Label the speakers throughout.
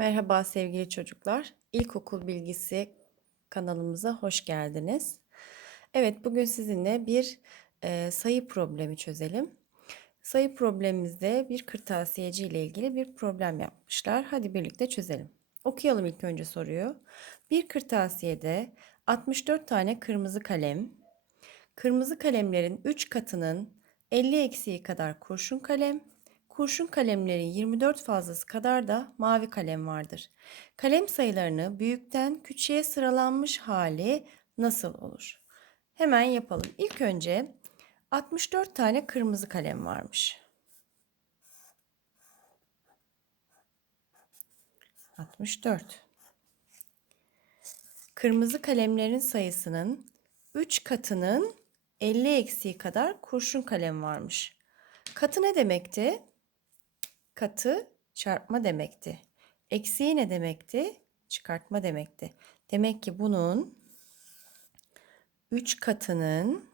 Speaker 1: Merhaba sevgili çocuklar. İlkokul Bilgisi kanalımıza hoş geldiniz. Evet, bugün sizinle bir e, sayı problemi çözelim. Sayı problemimizde bir kırtasiyeci ile ilgili bir problem yapmışlar. Hadi birlikte çözelim. Okuyalım ilk önce soruyu. Bir kırtasiyede 64 tane kırmızı kalem, kırmızı kalemlerin 3 katının 50 eksiği kadar kurşun kalem, Kurşun kalemlerin 24 fazlası kadar da mavi kalem vardır. Kalem sayılarını büyükten küçüğe sıralanmış hali nasıl olur? Hemen yapalım. İlk önce 64 tane kırmızı kalem varmış. 64. Kırmızı kalemlerin sayısının 3 katının 50 eksiği kadar kurşun kalem varmış. Katı ne demekti? Katı çarpma demekti. Eksiği ne demekti? Çıkartma demekti. Demek ki bunun 3 katının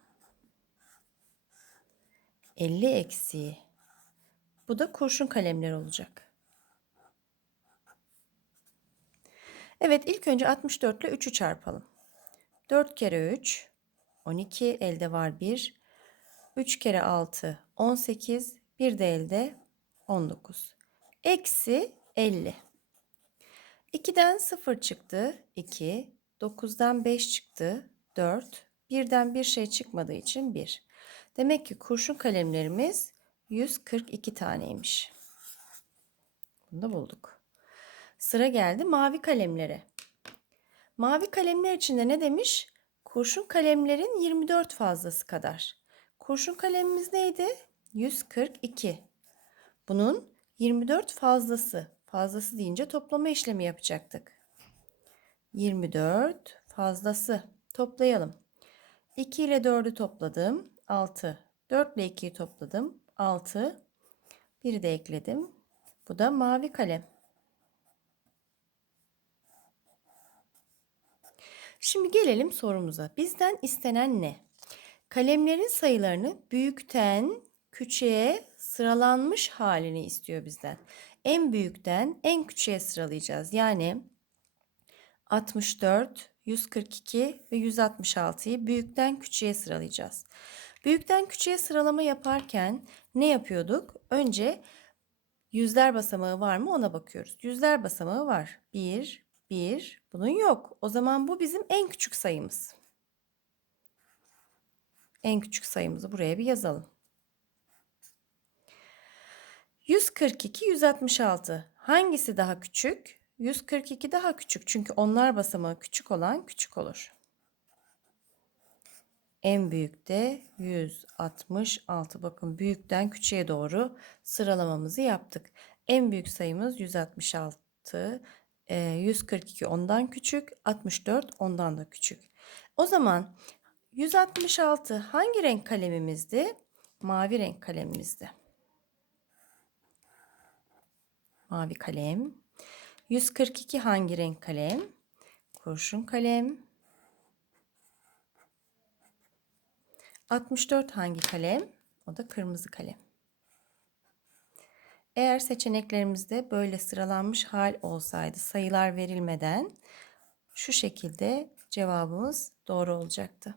Speaker 1: 50 eksiği. Bu da kurşun kalemler olacak. Evet ilk önce 64 ile 3'ü çarpalım. 4 kere 3 12 elde var 1. 3 kere 6 18 bir de elde 19. Eksi 50. 2'den 0 çıktı 2. 9'dan 5 çıktı 4. 1'den bir şey çıkmadığı için 1. Demek ki kurşun kalemlerimiz 142 taneymiş. Bunu da bulduk. Sıra geldi mavi kalemlere. Mavi kalemler içinde ne demiş? Kurşun kalemlerin 24 fazlası kadar. Kurşun kalemimiz neydi? 142. Bunun 24 fazlası. Fazlası deyince toplama işlemi yapacaktık. 24 fazlası. Toplayalım. 2 ile 4'ü topladım. 6. 4 ile 2'yi topladım. 6. Biri de ekledim. Bu da mavi kalem. Şimdi gelelim sorumuza. Bizden istenen ne? Kalemlerin sayılarını büyükten küçüğe sıralanmış halini istiyor bizden. En büyükten en küçüğe sıralayacağız. Yani 64, 142 ve 166'yı büyükten küçüğe sıralayacağız. Büyükten küçüğe sıralama yaparken ne yapıyorduk? Önce yüzler basamağı var mı ona bakıyoruz. Yüzler basamağı var. 1, 1. Bunun yok. O zaman bu bizim en küçük sayımız. En küçük sayımızı buraya bir yazalım. 142, 166. Hangisi daha küçük? 142 daha küçük çünkü onlar basamağı küçük olan küçük olur. En büyük de 166. Bakın büyükten küçüğe doğru sıralamamızı yaptık. En büyük sayımız 166. 142 e, ondan küçük, 64 ondan da küçük. O zaman 166 hangi renk kalemimizdi? Mavi renk kalemimizdi. Mavi kalem. 142 hangi renk kalem? Kurşun kalem. 64 hangi kalem? O da kırmızı kalem. Eğer seçeneklerimizde böyle sıralanmış hal olsaydı sayılar verilmeden şu şekilde cevabımız doğru olacaktı.